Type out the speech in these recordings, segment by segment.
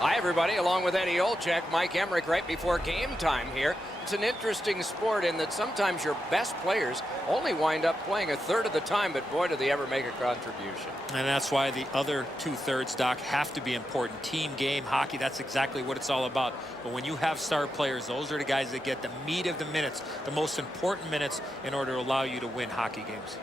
Hi, everybody. Along with Eddie Olczyk, Mike Emmerich right before game time here. It's an interesting sport in that sometimes your best players only wind up playing a third of the time, but boy, do they ever make a contribution. And that's why the other two-thirds, Doc, have to be important. Team game, hockey, that's exactly what it's all about. But when you have star players, those are the guys that get the meat of the minutes, the most important minutes in order to allow you to win hockey games.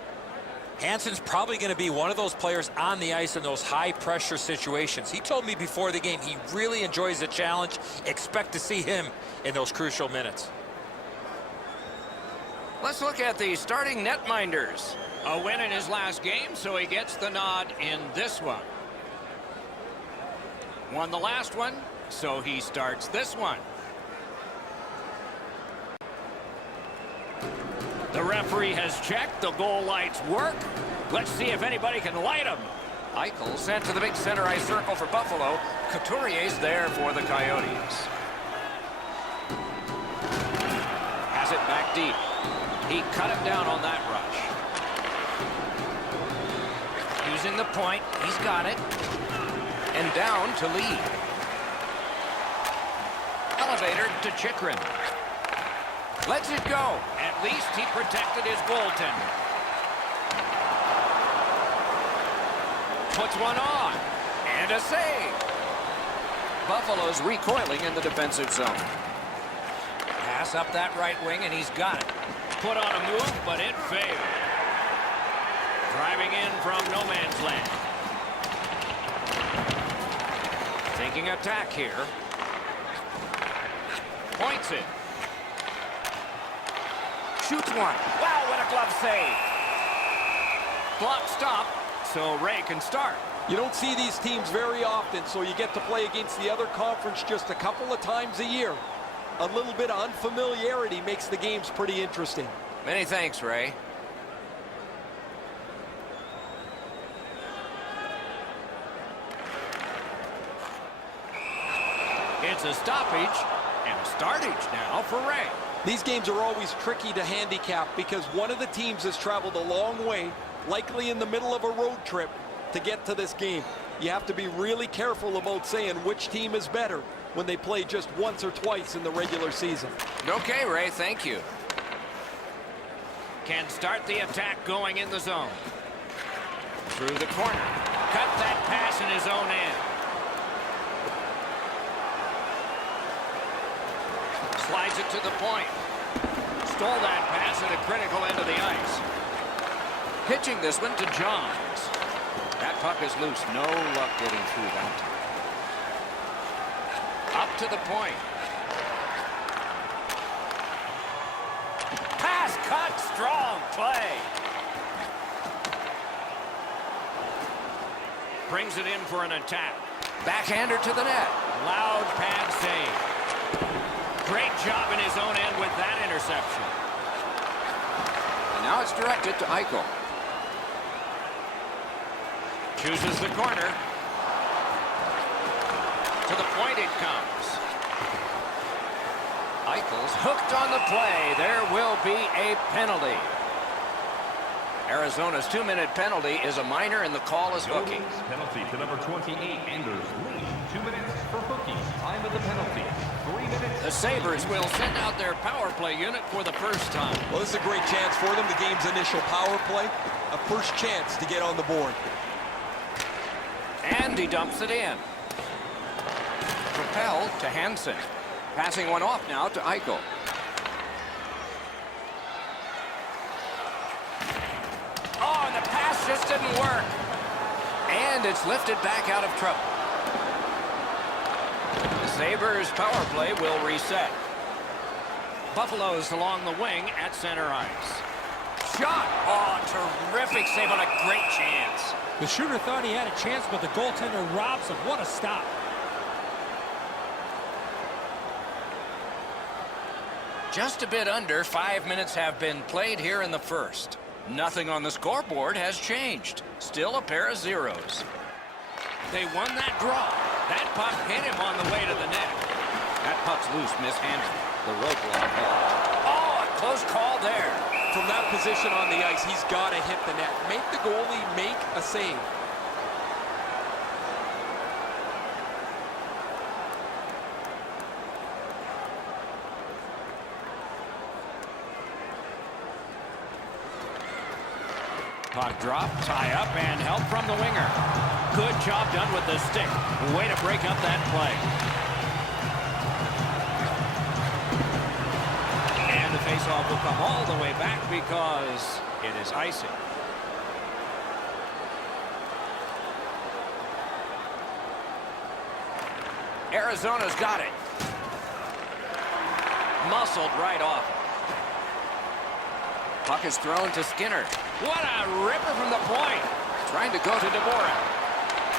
Hansen's probably going to be one of those players on the ice in those high-pressure situations. He told me before the game he really enjoys the challenge. Expect to see him in those crucial minutes. Let's look at the starting netminders. A win in his last game, so he gets the nod in this one. Won the last one, so he starts this one. The referee has checked. The goal lights work. Let's see if anybody can light them. Eichel sent to the big center ice circle for Buffalo. Couturier's there for the Coyotes. Has it back deep. He cut him down on that rush. Using the point. He's got it. And down to Lee. Elevator to Chikrin. Lets it go. At least he protected his goaltender. Puts one on. And a save. Buffalo's recoiling in the defensive zone. Pass up that right wing, and he's got it. Put on a move, but it failed. Driving in from no man's land. Thinking attack here. Points it. Shoots one. Wow, what a glove save. Clock stop, so Ray can start. You don't see these teams very often, so you get to play against the other conference just a couple of times a year. A little bit of unfamiliarity makes the games pretty interesting. Many thanks, Ray. It's a stoppage and a startage now for Ray. These games are always tricky to handicap because one of the teams has traveled a long way, likely in the middle of a road trip, to get to this game. You have to be really careful about saying which team is better when they play just once or twice in the regular season. Okay, Ray, thank you. Can start the attack going in the zone. Through the corner. Cut that pass in his own end. Slides it to the point. Stole that pass at a critical end of the ice. Pitching this one to Johns. That puck is loose. No luck getting through that time. Up to the point. Pass cut. Strong play. Brings it in for an attack. Backhander to the net. Loud pad save. Great job in his own end with that interception. And now it's directed to Eichel. Chooses the corner. To the point it comes. Eichel's hooked on the play. There will be a penalty. Arizona's 2-minute penalty is a minor, and the call is hooking. Penalty to number 28, Anders Lee. 2 minutes for hooking. Time of the penalty. 3 minutes. The Sabres will send out their power play unit for the first time. Well, this is a great chance for them. The game's initial power play. A first chance to get on the board. And he dumps it in. Propelled to Hansen. Passing one off now to Eichel. Oh, and the pass just didn't work. And it's lifted back out of trouble. The Sabres power play will reset. Buffalo's along the wing at center ice. Shot! Oh, terrific save on a great chance. The shooter thought he had a chance, but the goaltender robs him. What a stop. Just a bit under 5 minutes have been played here in the first. Nothing on the scoreboard has changed. Still a pair of zeros. They won that draw. That puck hit him on the way to the net. That puck's loose, mishandled. The rope line held. Oh, a close call there. From that position on the ice, he's got to hit the net. Make the goalie make a save. Puck drop, tie up, and help from the winger. Good job done with the stick. Way to break up that play. And the faceoff will come all the way back because it is icing. Arizona's got it. Muscled right off. Puck is thrown to Skinner. What a ripper from the point. Trying to go to Dvorak.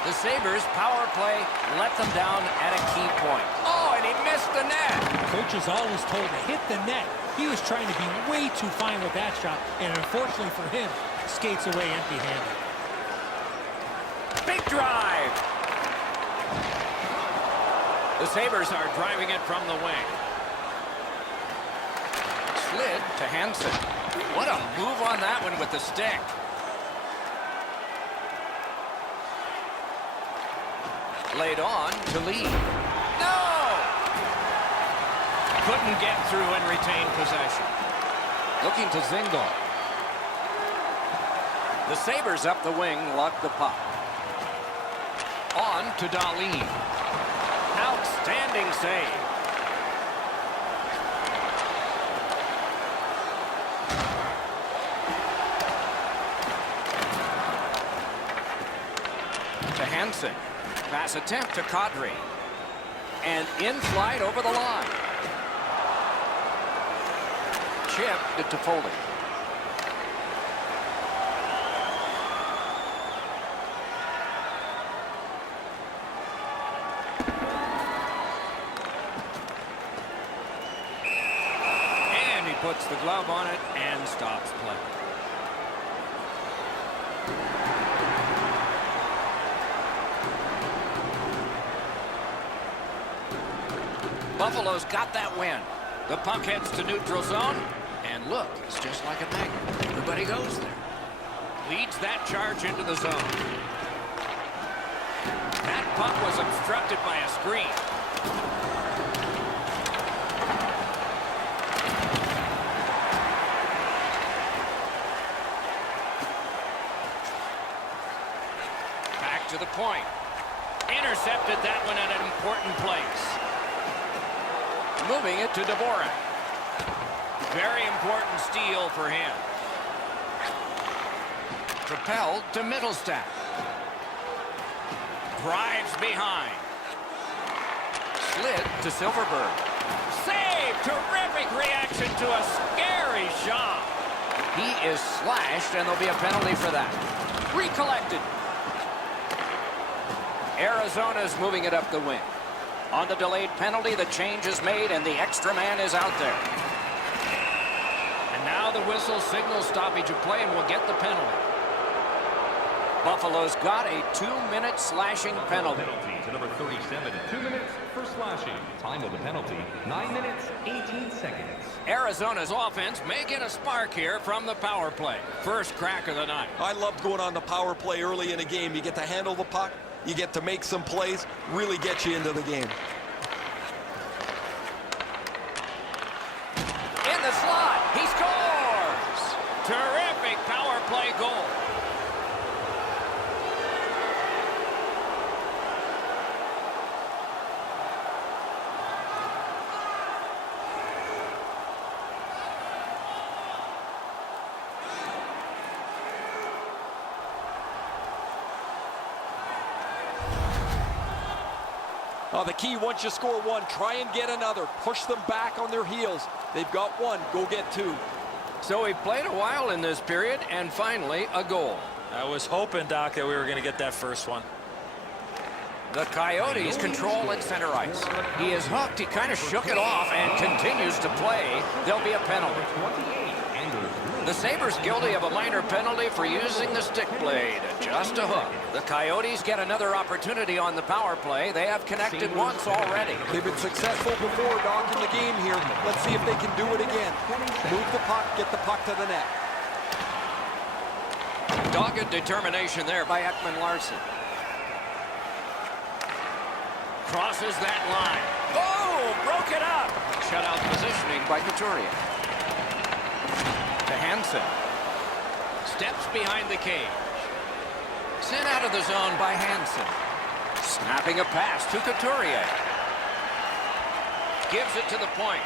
The Sabres power play let them down at a key point. Oh, and he missed the net. Coach is always told to hit the net. He was trying to be way too fine with that shot, and unfortunately for him, skates away empty-handed. Big drive. The Sabres are driving it from the wing. Slid to Hansen. What a move on that one with the stick. Laid on to Lee. No! Couldn't get through and retain possession. Looking to Zingle. The Sabres up the wing luck the puck. On to Dahlin. Outstanding save. To Hansen. Pass attempt to Kadri. And in flight over the line. Chip to Toffoli. And he puts the glove on it and stops play. Buffalo's got that win. The puck heads to neutral zone. And look, it's just like a magnet. Everybody goes there. Leads that charge into the zone. That puck was obstructed by a screen. Back to the point. Intercepted that one at an important place. Moving it to Dvorak. Very important steal for him. Propelled to Middlestat. Drives behind. Slid to Silverberg. Save! Terrific reaction to a scary shot. He is slashed, and there'll be a penalty for that. Recollected. Arizona's moving it up the wing. On the delayed penalty, the change is made, and the extra man is out there. And now the whistle signals stoppage of play, and we'll get the penalty. Buffalo's got a 2-minute slashing penalty. Penalty to number 37. 2 minutes for slashing. Time of the penalty, 9 minutes, 18 seconds. Arizona's offense may get a spark here from the power play. First crack of the night. I love going on the power play early in a game. You get to handle the puck. You get to make some plays, really get you into the game. In the slot, he scores! Terrific power play goal. The key, once you score one, try and get another. Push them back on their heels. They've got one, go get two. So we played a while in this period, and finally a goal. I was hoping, Doc, that we were going to get that first one. The Coyotes control at center ice. He is hooked. He kind of shook it off and continues to play. There'll be a penalty. The Sabres guilty of a minor penalty for using the stick blade. Just a hook. The Coyotes get another opportunity on the power play. They have connected once already. They've been successful before, Doc, in the game here. Let's see if they can do it again. Move the puck, get the puck to the net. Dogged determination there by Ekman-Larsson. Crosses that line. Oh, broke it up. Shutout positioning by Couturier. To Hansen. Steps behind the cage. Sent out of the zone by Hansen. Snapping a pass to Couturier. Gives it to the point.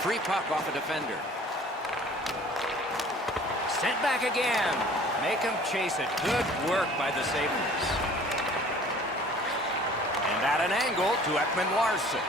Free puck off a defender. Sent back again. Make him chase it. Good work by the Sabres. And at an angle to Ekman-Larsson.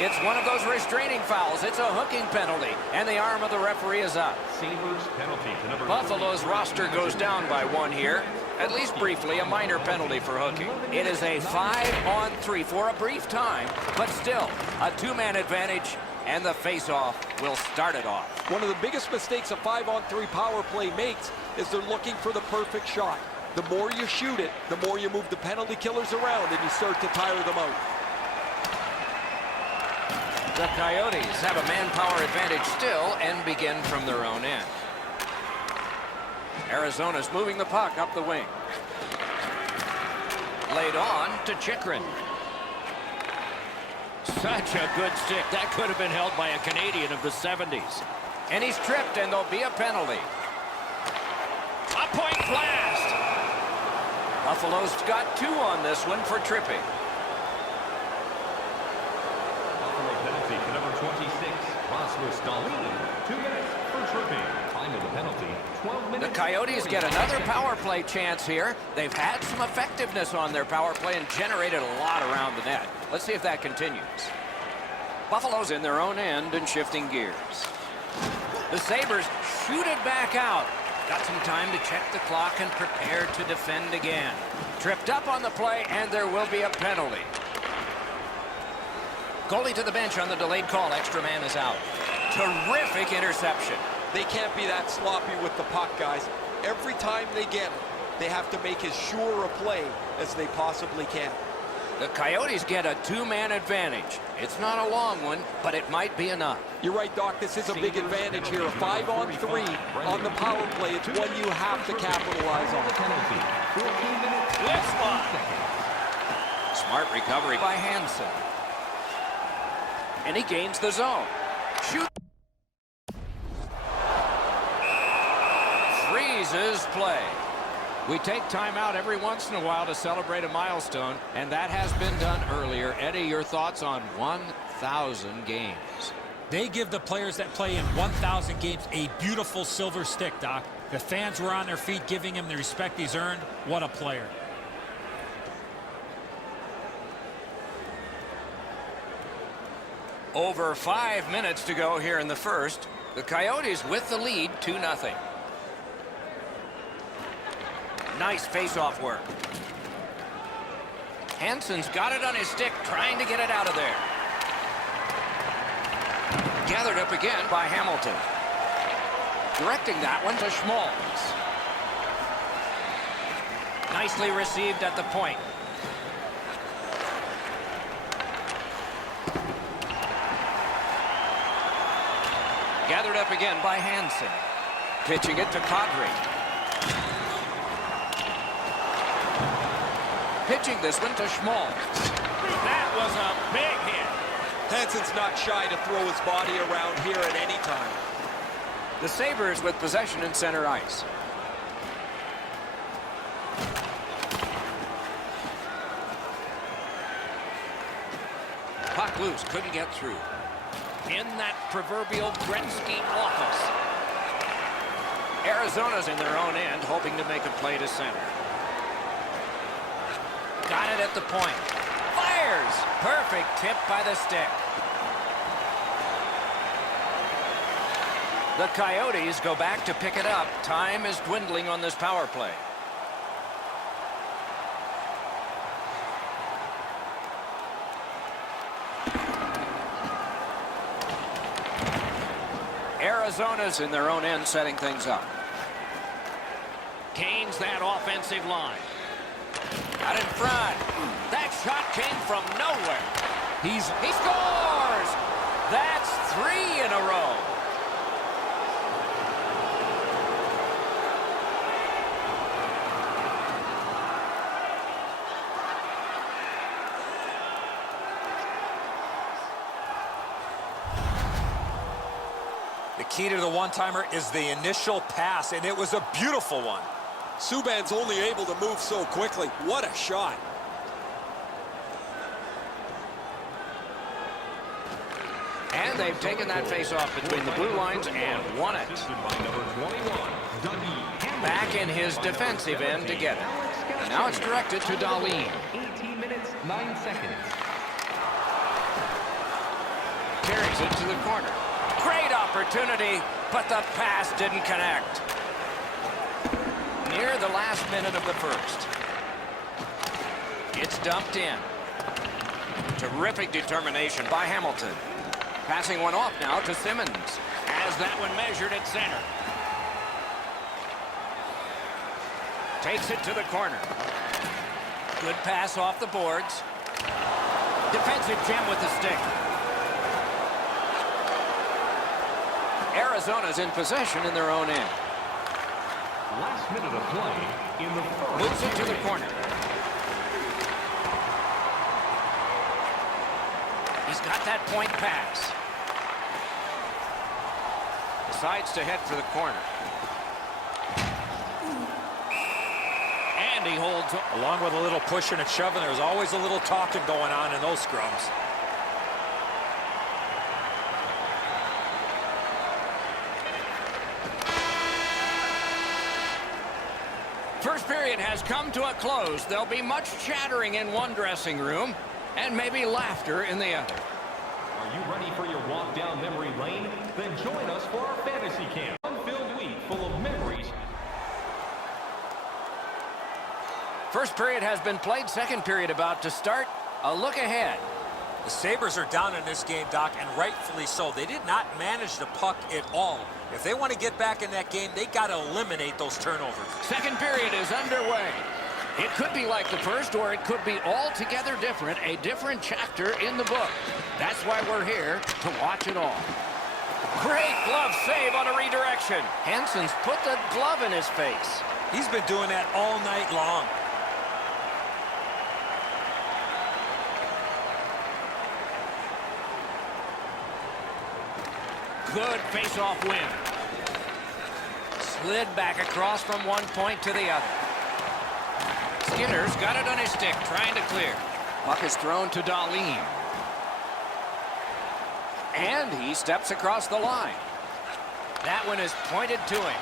It's one of those restraining fouls. It's a hooking penalty, and the arm of the referee is up. Sabres penalty to number Buffalo's roster goes down by one here. At least briefly, a minor penalty for hooking. It is a 5-on-3 for a brief time, but still a two-man advantage, and the face-off will start it off. One of the biggest mistakes a 5-on-3 power play makes is they're looking for the perfect shot. The more you shoot it, the more you move the penalty killers around and you start to tire them out. The Coyotes have a manpower advantage still and begin from their own end. Arizona's moving the puck up the wing. Laid on to Chychrun. Such a good stick. That could have been held by a Canadian of the 70s. And he's tripped, and there'll be a penalty. A point blast! Buffalo's got 2 on this one for tripping. Buffalo penalty to number 26, Rasmus Dahlin. 2 minutes for tripping. Time of the penalty, 12 minutes. The Coyotes get another power play chance here. They've had some effectiveness on their power play and generated a lot around the net. Let's see if that continues. Buffalo's in their own end and shifting gears. The Sabres shoot it back out. Got some time to check the clock and prepare to defend again. Tripped up on the play, and there will be a penalty. Goalie to the bench on the delayed call. Extra man is out. Terrific interception. They can't be that sloppy with the puck, guys. Every time they get it, they have to make as sure a play as they possibly can. The Coyotes get a two-man advantage. It's not a long one, but it might be enough. You're right, Doc. This is a big advantage here. A 5-on-3 on the power play. It's one you have to capitalize on. Penalty, 14 minutes. This one. Smart recovery by Hansen. And he gains the zone. Shoot. Freezes play. We take time out every once in a while to celebrate a milestone, and that has been done earlier. Eddie, your thoughts on 1,000 games? They give the players that play in 1,000 games a beautiful silver stick, Doc. The fans were on their feet giving him the respect he's earned. What a player. Over 5 minutes to go here in the first. The Coyotes with the lead, 2-0. Nice face-off work. Hansen's got it on his stick, trying to get it out of there. Gathered up again by Hamilton. Directing that one to Schmaltz. Nicely received at the point. Gathered up again by Hansen. Pitching it to Kadri. Pitching this one to Schmaltz. That was a big hit. Hansen's not shy to throw his body around here at any time. The Sabres with possession in center ice. Puck loose, couldn't get through. In that proverbial Gretzky office. Arizona's in their own end, hoping to make a play to center. Got it at the point. Fires! Perfect tip by the stick. The Coyotes go back to pick it up. Time is dwindling on this power play. Arizona's in their own end setting things up. Gains that offensive line. Out in front. That shot came from nowhere. He scores! That's 3 in a row. The key to the one-timer is the initial pass, and it was a beautiful one. Subban's only able to move so quickly. What a shot. And they've taken that face-off between the blue lines and won it. Back in his defensive end to get it. And now it's directed to Darlene. 18 minutes, 9 seconds. Carries it to the corner. Great opportunity, but the pass didn't connect. Near the last minute of the first. It's dumped in. Terrific determination by Hamilton. Passing one off now to Simmons. Has that one measured at center. Takes it to the corner. Good pass off the boards. Defensive gem with the stick. Arizona's in possession in their own end. Last minute of play in the first. Moves it to the corner. He's got that point pass. Decides to head for the corner. And he holds. Along with a little pushing and shoving, there's always a little talking going on in those scrums. First period has come to a close. There'll be much chattering in one dressing room and maybe laughter in the other. Are you ready for your walk down memory lane? Then join us for our fantasy camp. Fun-filled week full of memories. First period has been played. Second period about to start. A look ahead. The Sabres are down in this game, Doc, and rightfully so. They did not manage the puck at all. If they want to get back in that game, they got to eliminate those turnovers. Second period is underway. It could be like the first, or it could be altogether different, a different chapter in the book. That's why we're here, to watch it all. Great glove save on a redirection. Hansen's put the glove in his face. He's been doing that all night long. Good face-off win. Slid back across from one point to the other. Skinner's got it on his stick, trying to clear. Puck is thrown to Darlene. And he steps across the line. That one is pointed to him.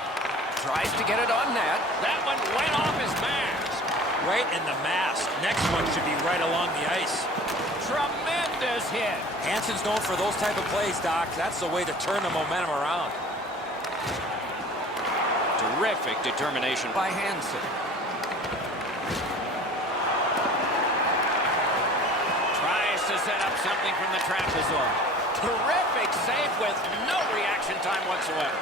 Tries to get it on net. That one went off his mask. Right in the mask. Next one should be right along the ice. Tremendous hit. Hansen's known for those type of plays, Doc. That's the way to turn the momentum around. Terrific determination by Hansen. Tries to set up something from the trapezoid. Terrific save with no reaction time whatsoever.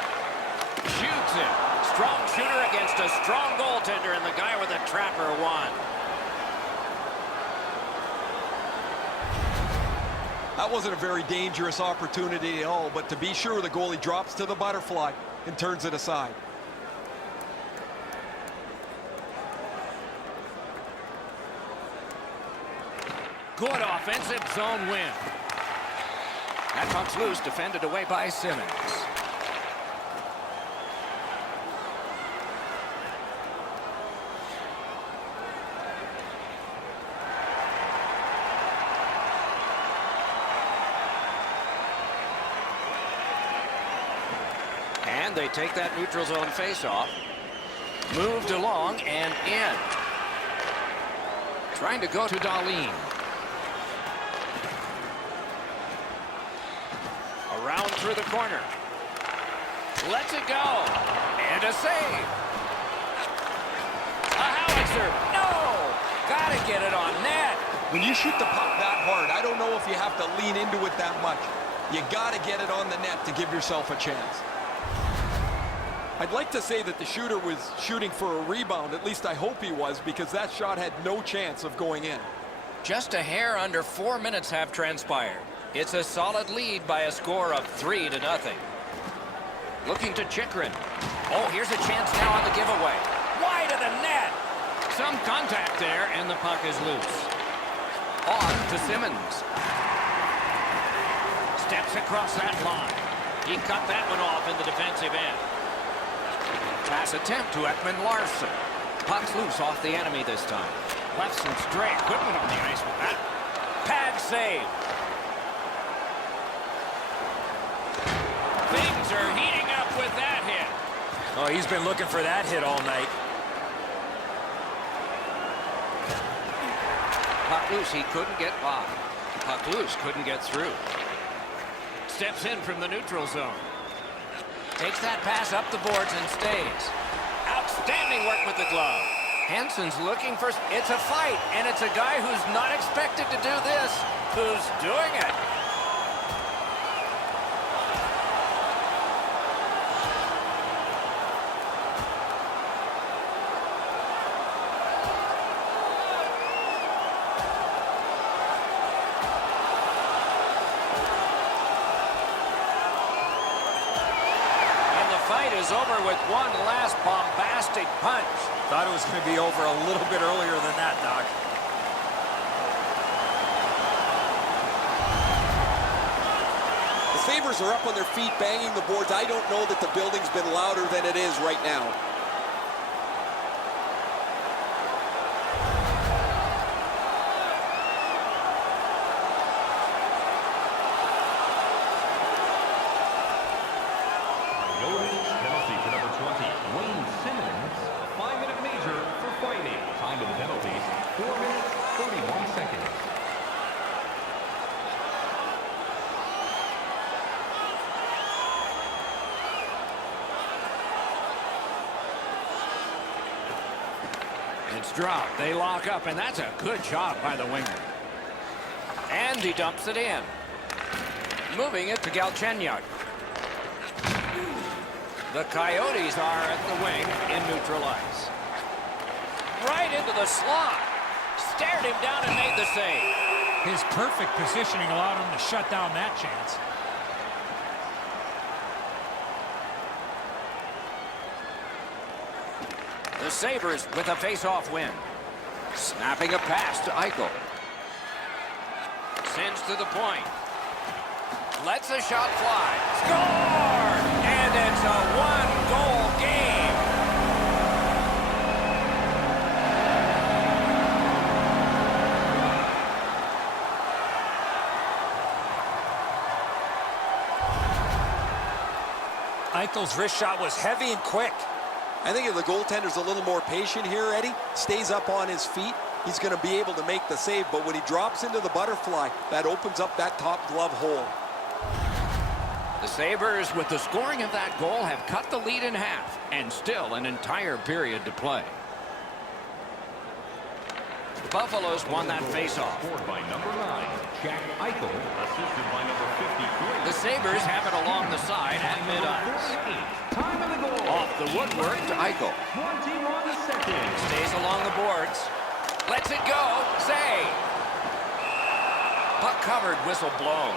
Shoots it. Strong shooter against a strong goaltender, and the guy with the trapper won. That wasn't a very dangerous opportunity at all, but to be sure, the goalie drops to the butterfly and turns it aside. Good offensive zone win. That puck's loose, defended away by Simmons. And they take that neutral zone face-off. Moved along and in. Trying to go to Darlene. Around through the corner. Lets it go. And a save. A howitzer. No! Gotta get it on net. When you shoot the puck that hard, I don't know if you have to lean into it that much. You got to get it on the net to give yourself a chance. I'd like to say that the shooter was shooting for a rebound. At least I hope he was, because that shot had no chance of going in. Just a hair under 4 minutes have transpired. It's a solid lead by a score of 3-0. Looking to Chikrin. Oh, here's a chance now on the giveaway. Wide of the net. Some contact there, and the puck is loose. On to Simmons. Steps across that line. He cut that one off in the defensive end. Pass attempt to Ekman Larsson. Puck's loose off the enemy this time. Left some straight. Goodman on the ice with that. Pad save. Things are heating up with that hit. Oh, he's been looking for that hit all night. Puck loose, he couldn't get by. Puck loose, couldn't get through. Steps in from the neutral zone. Takes that pass up the boards and stays. Outstanding work with the glove. Hansen's looking for... It's a fight, and it's a guy who's not expected to do this who's doing it. Fight is over with one last bombastic punch. Thought it was going to be over a little bit earlier than that, Doc. The Sabres are up on their feet, banging the boards. I don't know that the building's been louder than it is right now. Penalty to number 20, Wayne Simmons. A 5-minute major for fighting. Time of the penalties, 4 minutes, 31 seconds. It's dropped. They lock up, and that's a good job by the winger. And he dumps it in. Moving it to Galchenyuk. The Coyotes are at the wing in neutral ice. Right into the slot. Stared him down and made the save. His perfect positioning allowed him to shut down that chance. The Sabres with a face-off win. Snapping a pass to Eichel. Sends to the point. Lets a shot fly. Score! And it's a one-goal game. Eichel's wrist shot was heavy and quick. I think if the goaltender's a little more patient here, Eddie, stays up on his feet, he's going to be able to make the save. But when he drops into the butterfly, that opens up that top glove hole. The Sabres, with the scoring of that goal, have cut the lead in half, and still an entire period to play. The Buffaloes won that faceoff. Scored by number 9, Jack Eichel, assisted by number 53. The Sabres have it along the side at mid-ice. Time of the goal. Off the woodwork to Eichel. 21 seconds. Stays along the boards. Lets it go. Save. Puck covered, whistle blown.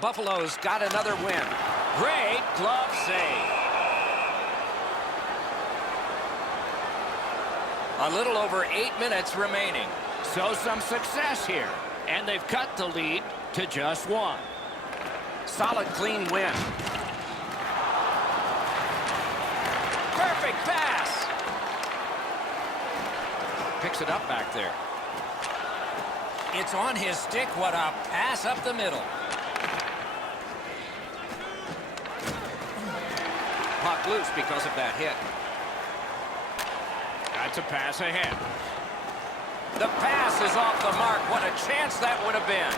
Buffalo's got another win. Great glove save. A little over 8 minutes remaining. So some success here. And they've cut the lead to just 1. Solid, clean win. Perfect pass. Picks it up back there. It's on his stick. What a pass up the middle. Puck loose because of that hit. That's a pass ahead. The pass is off the mark. What a chance that would have been.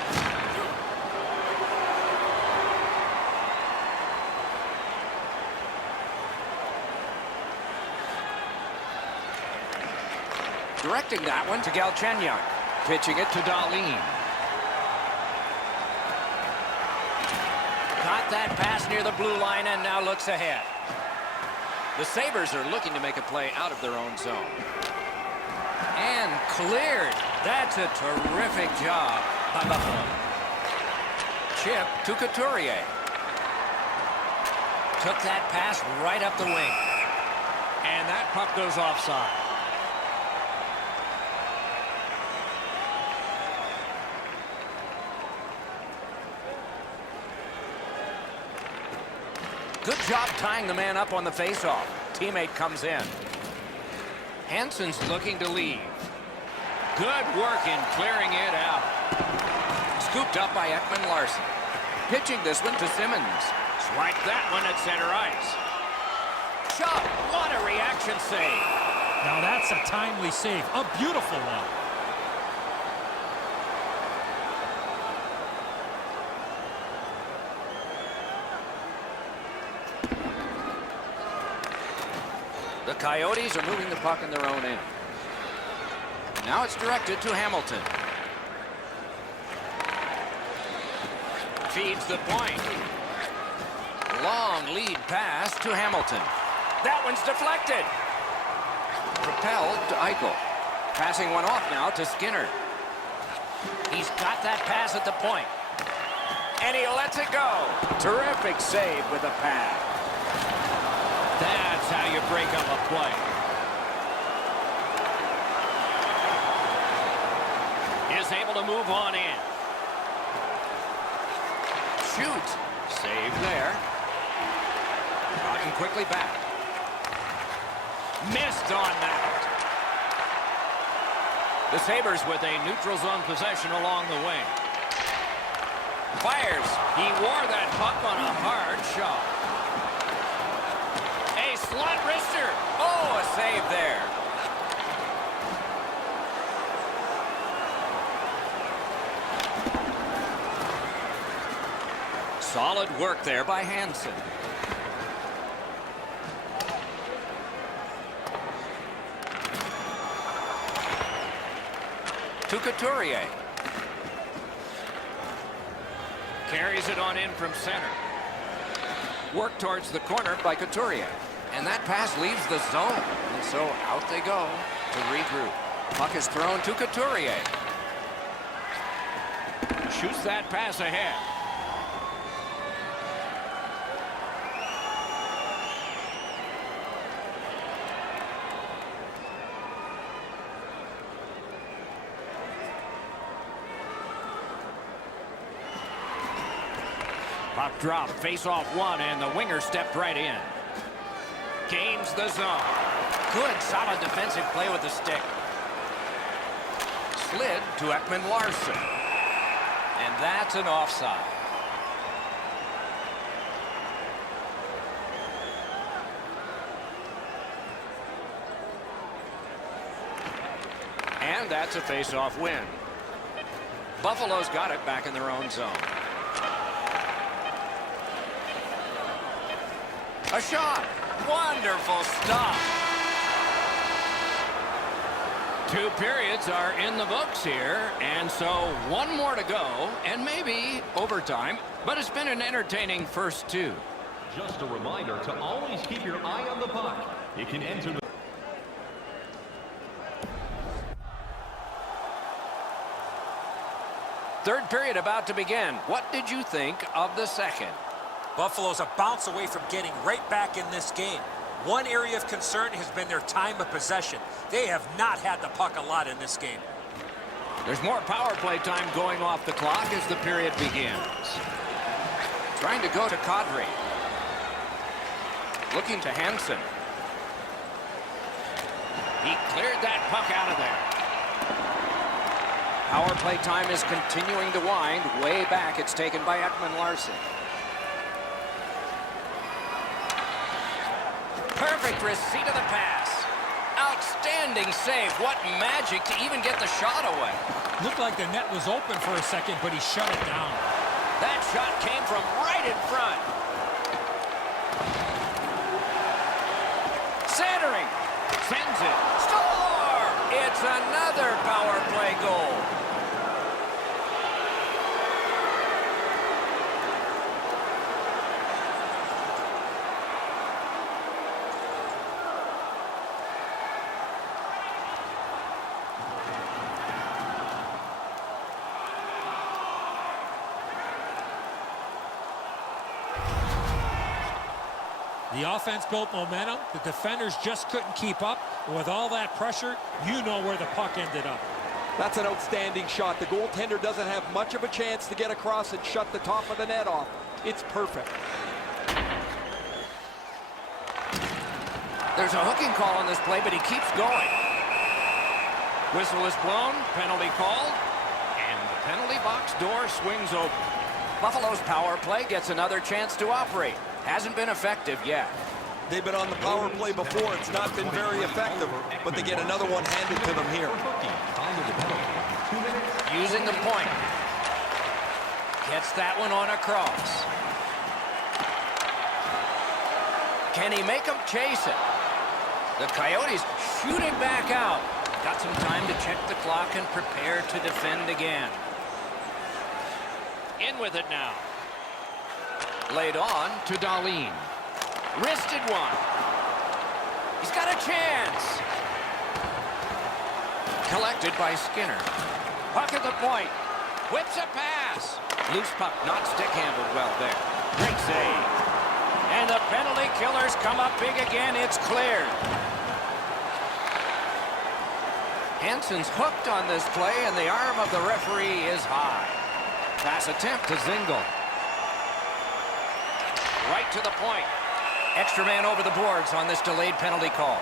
Directing that one to Galchenyuk. Pitching it to Dahlin. Got that pass near the blue line and now looks ahead. The Sabres are looking to make a play out of their own zone. And cleared. That's a terrific job by Buffalo. Chip to Couturier. Took that pass right up the wing. And that puck goes offside. Good job tying the man up on the faceoff. Teammate comes in. Hansen's looking to leave. Good work in clearing it out. Scooped up by Ekman Larson. Pitching this one to Simmons. Swipe that one at center ice. Shot. What a reaction save. Now that's a timely save. A beautiful one. The Coyotes are moving the puck in their own end. Now it's directed to Hamilton. Feeds the point. Long lead pass to Hamilton. That one's deflected. Propelled to Eichel. Passing one off now to Skinner. He's got that pass at the point. And he lets it go. Terrific save with a pad. That's how you break up a play. Is able to move on in. Shoot. Save there. Talking quickly back. Missed on that. The Sabres with a neutral zone possession along the wing. Fires. He wore that puck on a hard shot. A slot wrister. Oh, a save there. Solid work there by Hansen. To Couturier. Carries it on in from center. Work towards the corner by Couturier. And that pass leaves the zone. And so out they go to regroup. Puck is thrown to Couturier. Shoots that pass ahead. Puck drop, face off one, and the winger stepped right in. Gains the zone. Good, solid defensive play with the stick. Slid to Ekman Larson. And that's an offside. And that's a face-off win. Buffalo's got it back in their own zone. A shot. Wonderful stop. 2 periods are in the books here, and so one more to go, and maybe overtime, but it's been an entertaining first 2. Just a reminder to always keep your eye on the puck. It can enter the... Third period about to begin. What did you think of the second? Buffalo's a bounce away from getting right back in this game. One area of concern has been their time of possession. They have not had the puck a lot in this game. There's more power play time going off the clock as the period begins. Trying to go to Kadri. Looking to Hansen. He cleared that puck out of there. Power play time is continuing to wind. Way back, it's taken by Ekman Larson. Perfect receipt of the pass. Outstanding save. What magic to even get the shot away. Looked like the net was open for a second, but he shut it down. That shot came from right in front. Centering. Sends it. Score! It's another power play goal. The offense built momentum. The defenders just couldn't keep up. And with all that pressure, you know where the puck ended up. That's an outstanding shot. The goaltender doesn't have much of a chance to get across and shut the top of the net off. It's perfect. There's a hooking call on this play, but he keeps going. Whistle is blown, penalty called, and the penalty box door swings open. Buffalo's power play gets another chance to operate. Hasn't been effective yet. They've been on the power play before. It's not been very effective, but they get another one handed to them here. Using the point. Gets that one on across. Can he make him chase it? The Coyotes shooting back out. Got some time to check the clock and prepare to defend again. In with it now. Laid on to Dahlin. Wristed one. He's got a chance. Collected by Skinner. Puck at the point. Whips a pass. Loose puck, not stick-handled well there. Great save. And the penalty killers come up big again. It's cleared. Hansen's hooked on this play, and the arm of the referee is high. Pass attempt to Zingle. Right to the point. Extra man over the boards on this delayed penalty call.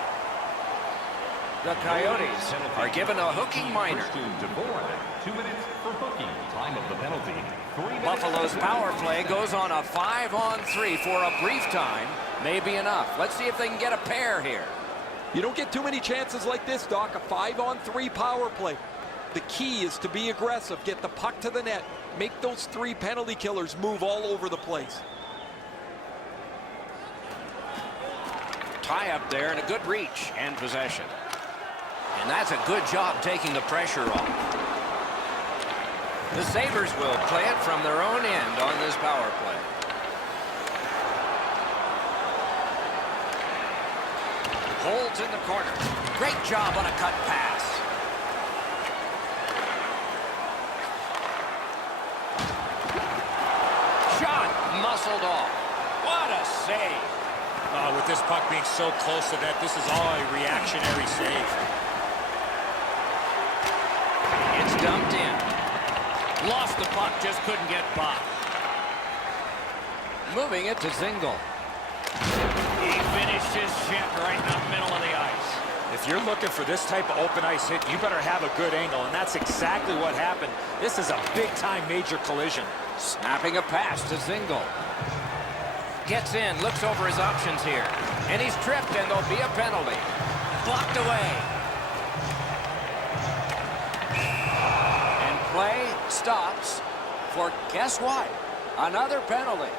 The Coyotes are given a hooking minor. 2 minutes for hooking. Time of the penalty. 3 minutes. Buffalo's power play goes on a 5-on-3 for a brief time. May be enough. Let's see if they can get a pair here. You don't get too many chances like this, Doc. A 5-on-3 power play. The key is to be aggressive, get the puck to the net, make those 3 penalty killers move all over the place. Tie up there and a good reach and possession. And that's a good job taking the pressure off. The Sabres will play it from their own end on this power play. Holds in the corner. Great job on a cut pass. Shot muscled off. What a save. With this puck being so close to that, this is all a reactionary save. It's dumped in. Lost the puck, just couldn't get by. Moving it to Zingle. He finished his shot right in the middle of the ice. If you're looking for this type of open ice hit, you better have a good angle, and that's exactly what happened. This is a big-time major collision. Snapping a pass to Zingle. Gets in, looks over his options here. And he's tripped, and there'll be a penalty. Blocked away. And play stops for, guess what? Another penalty.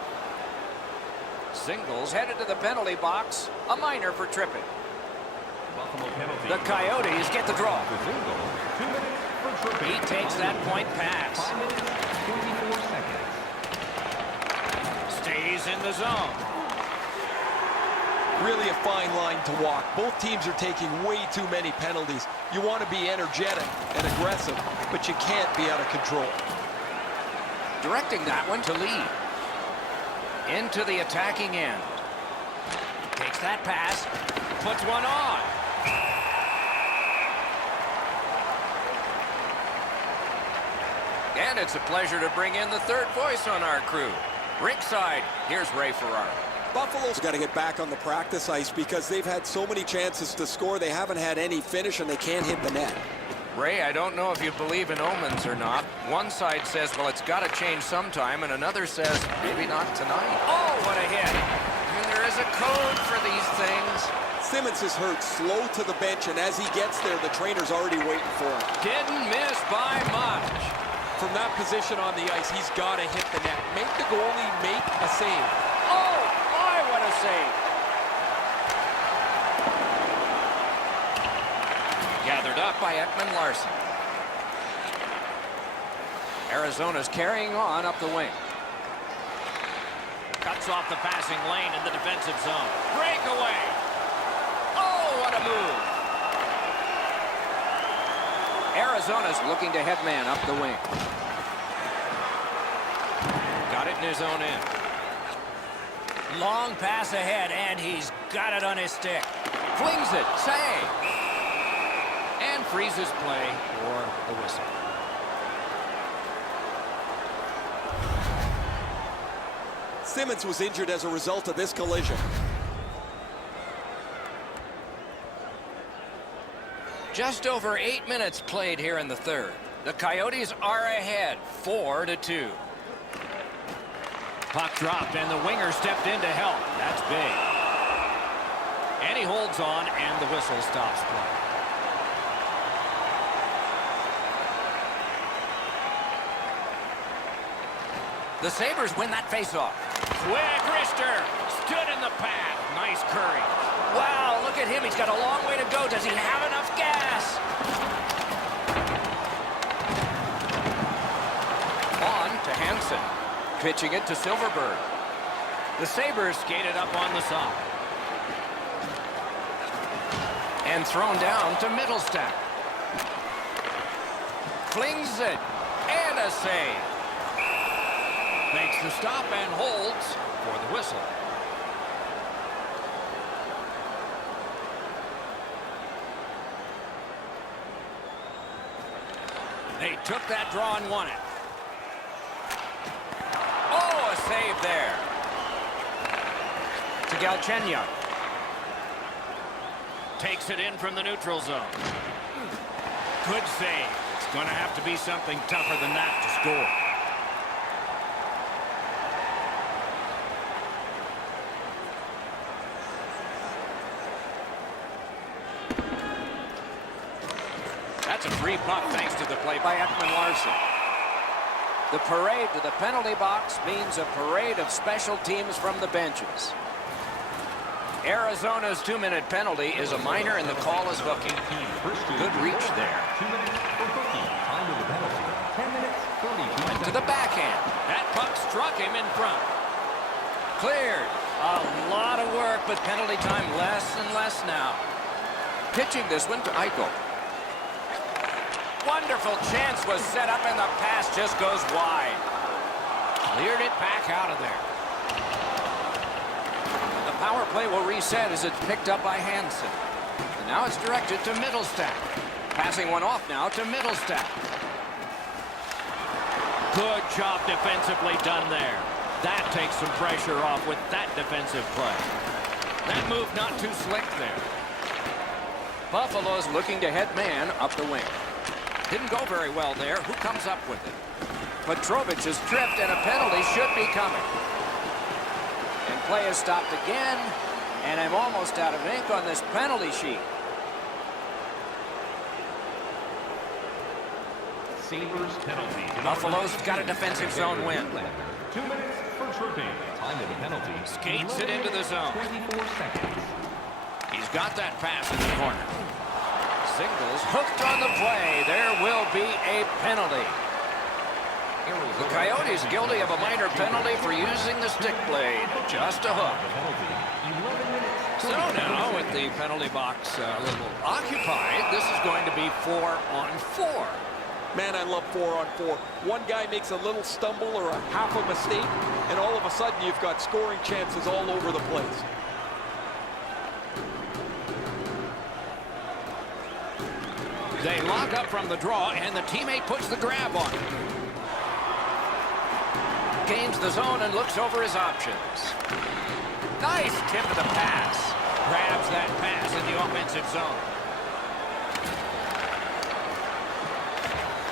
Singles headed to the penalty box. A minor for tripping. Buffalo penalty. The Coyotes get the draw. Zingle. 2 minutes for tripping. He takes that point pass. 5 minutes, 24 seconds. Stays in the zone. Really a fine line to walk. Both teams are taking way too many penalties. You want to be energetic and aggressive, but you can't be out of control. Directing that one to Lee. Into the attacking end. Takes that pass. Puts one on. And it's a pleasure to bring in the third voice on our crew. Rinkside, here's Ray Ferraro. Buffalo's got to get back on the practice ice because they've had so many chances to score. They haven't had any finish, and they can't hit the net. Ray, I don't know if you believe in omens or not. One side says, well, it's got to change sometime, and another says, maybe not tonight. Oh, what a hit. And there is a code for these things. Simmons is hurt, slow to the bench, and as he gets there, the trainer's already waiting for him. Didn't miss by much. From that position on the ice, he's got to hit the net. Make the goalie make a save. Oh, my, what a save. Gathered up by Ekman Larson. Arizona's carrying on up the wing. Cuts off the passing lane in the defensive zone. Breakaway. Oh, what a move. Arizona's looking to headman up the wing. Got it in his own end. Long pass ahead, and he's got it on his stick. Flings it, save. And freezes play for the whistle. Simmons was injured as a result of this collision. Just over 8 minutes played here in the third. The Coyotes are ahead, 4-2. Puck dropped, and the winger stepped in to help. That's big. And he holds on, and the whistle stops play. The Sabres win that faceoff. Quick wrister. Stood in the path. Nice curry. Wow, look at him. He's got a long way to go. Does he have enough gas? On to Hansen. Pitching it to Silverberg. The Sabres skated up on the side. And thrown down to Middlestat. Flings it. And a save. Makes the stop and holds for the whistle. They took that draw and won it. Oh, a save there. To Galchenyuk. Takes it in from the neutral zone. Good save. It's going to have to be something tougher than that to score. That's a free puck thanks to the play by Ekman-Larsson. The parade to the penalty box means a parade of special teams from the benches. Arizona's 2-minute penalty is a minor and the call is hooking. Good reach there. 2 minutes for hooking. Time to the penalty. 10 minutes, 32 Went to the backhand. That puck struck him in front. Cleared. A lot of work, but penalty time less and less now. Pitching this one to Eichel. Wonderful chance was set up and the pass just goes wide. Cleared it back out of there. The power play will reset as it's picked up by Hansen. And now it's directed to Middlestat. Passing one off now to Middlestat. Good job defensively done there. That takes some pressure off with that defensive play. That move not too slick there. Buffalo's looking to head man up the wing. Didn't go very well there. Who comes up with it? Petrovic is tripped and a penalty should be coming. And play is stopped again. And I'm almost out of ink on this penalty sheet. Sabres penalty. Buffalo's got a defensive zone win. 2 minutes for tripping. Time to the penalty. Skates it into the zone. 24 seconds. He's got that pass in the corner. Singles hooked on the play. There will be a penalty. The Coyotes guilty of a minor penalty for using the stick blade. Just a hook. So now with the penalty box a little occupied, this is going to be 4-on-4. Man, I love 4-on-4. One guy makes a little stumble or a half a mistake, and all of a sudden you've got scoring chances all over the place. They lock up from the draw, and the teammate puts the grab on it. Gains the zone and looks over his options. Nice tip of the pass. Grabs that pass in the offensive zone.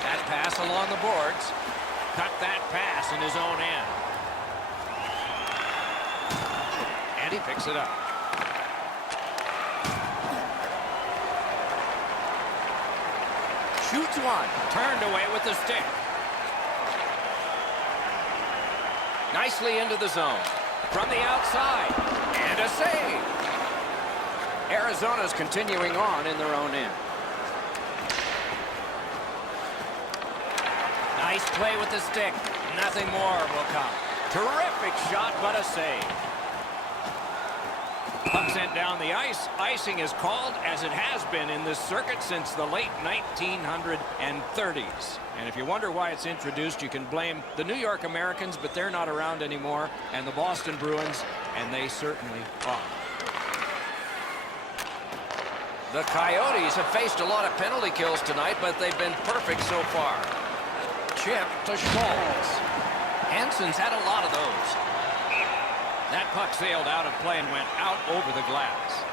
That pass along the boards. Cut that pass in his own end. And he picks it up. Shoots one. Turned away with the stick. Nicely into the zone. From the outside. And a save. Arizona's continuing on in their own end. Nice play with the stick. Nothing more will come. Terrific shot, but a save. Puck sent down the ice. Icing is called, as it has been in this circuit since the late 1930s. And if you wonder why it's introduced, you can blame the New York Americans, but they're not around anymore, and the Boston Bruins And they certainly are. The Coyotes have faced a lot of penalty kills tonight, but they've been perfect so far. Chip to Schmaltz. Hansen's had a lot of those. That puck sailed out of play and went out over the glass.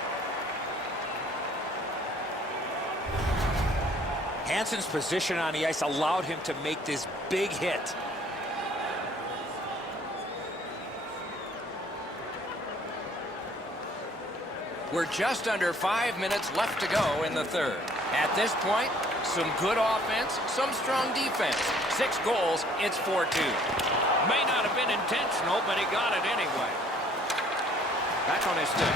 Hansen's position on the ice allowed him to make this big hit. We're just under 5 minutes left to go in the third. At this point, some good offense, some strong defense. 6 goals, it's 4-2. May not have been intentional, but he got it anyway. Back on his stick.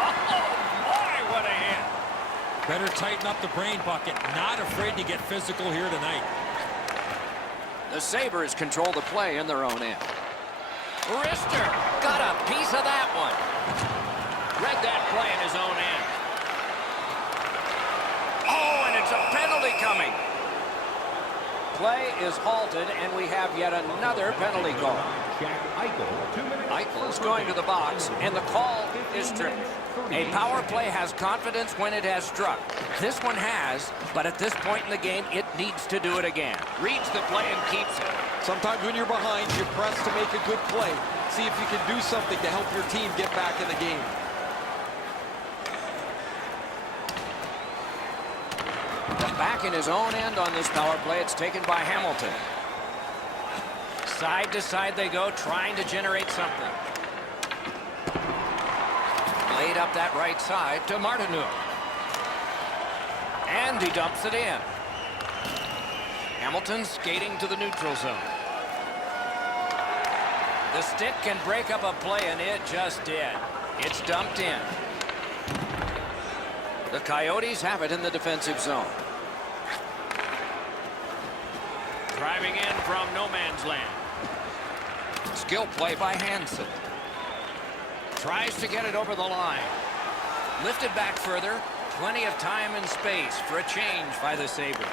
Oh, boy, what a hit. Better tighten up the brain bucket. Not afraid to get physical here tonight. The Sabres control the play in their own end. Rister got a piece of that one. Read that play in his own end. Oh, and it's a penalty coming. Play is halted, and we have yet another penalty call. Eichel's going to the box, and the call is tripped. A power play has confidence when it has struck. This one has, but at this point in the game, it needs to do it again. Reads the play and keeps it. Sometimes when you're behind, you press to make a good play. See if you can do something to help your team get back in the game. Back in his own end on this power play. It's taken by Hamilton. Side to side they go, trying to generate something. Laid up that right side to Martineau. And he dumps it in. Hamilton skating to the neutral zone. The stick can break up a play, and it just did. It's dumped in. The Coyotes have it in the defensive zone. Driving in from no man's land. Skill play by Hansen. Tries to get it over the line. Lifted back further. Plenty of time and space for a change by the Sabres.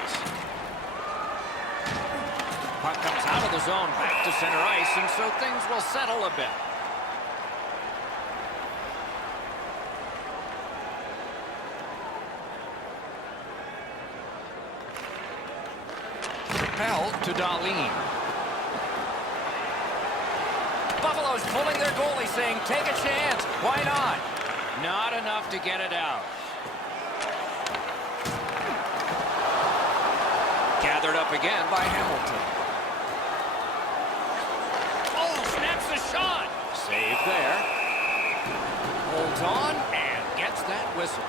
Puck comes out of the zone back to center ice, and so things will settle a bit. Propelled to Dahlin. Buffalo's pulling their goalie, saying, take a chance. Why not? Not enough to get it out. Gathered up again by Hamilton. Oh, snaps the shot. Save there. Holds on and gets that whistle.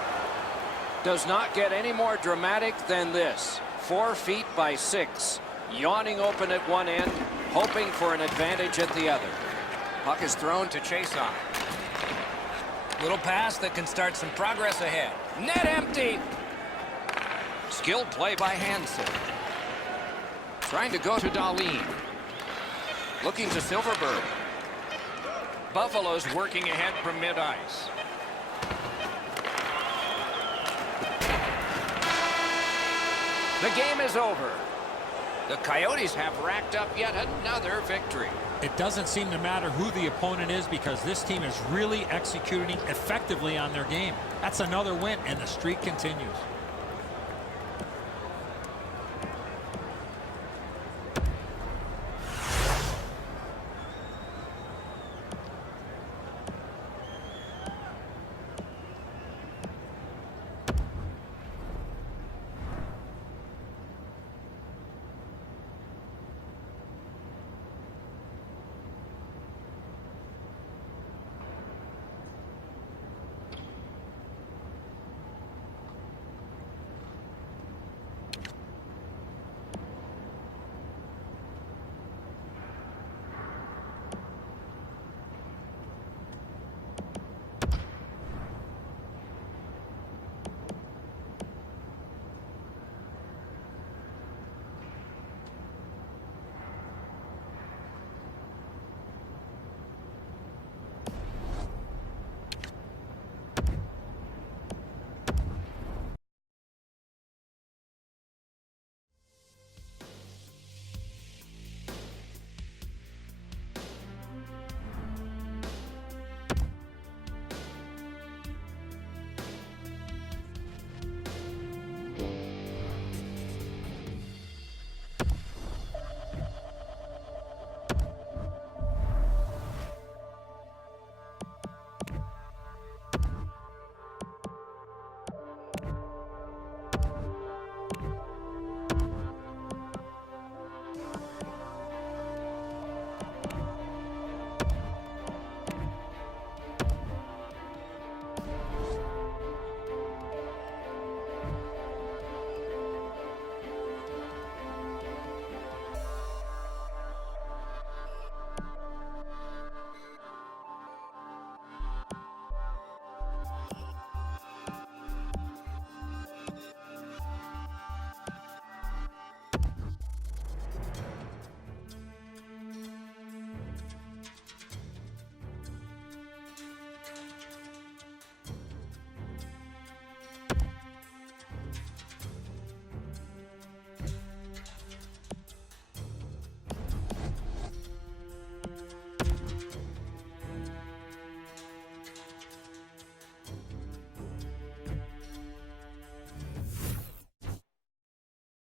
Does not get any more dramatic than this. 4 feet by 6. Yawning open at one end, hoping for an advantage at the other. Puck is thrown to Chason. Little pass that can start some progress ahead. Net empty. Skilled play by Hansen. Trying to go to Dahlin. Looking to Silverberg. Buffalo's working ahead from mid-ice. The game is over. The Coyotes have racked up yet another victory. It doesn't seem to matter who the opponent is because this team is really executing effectively on their game. That's another win, and the streak continues.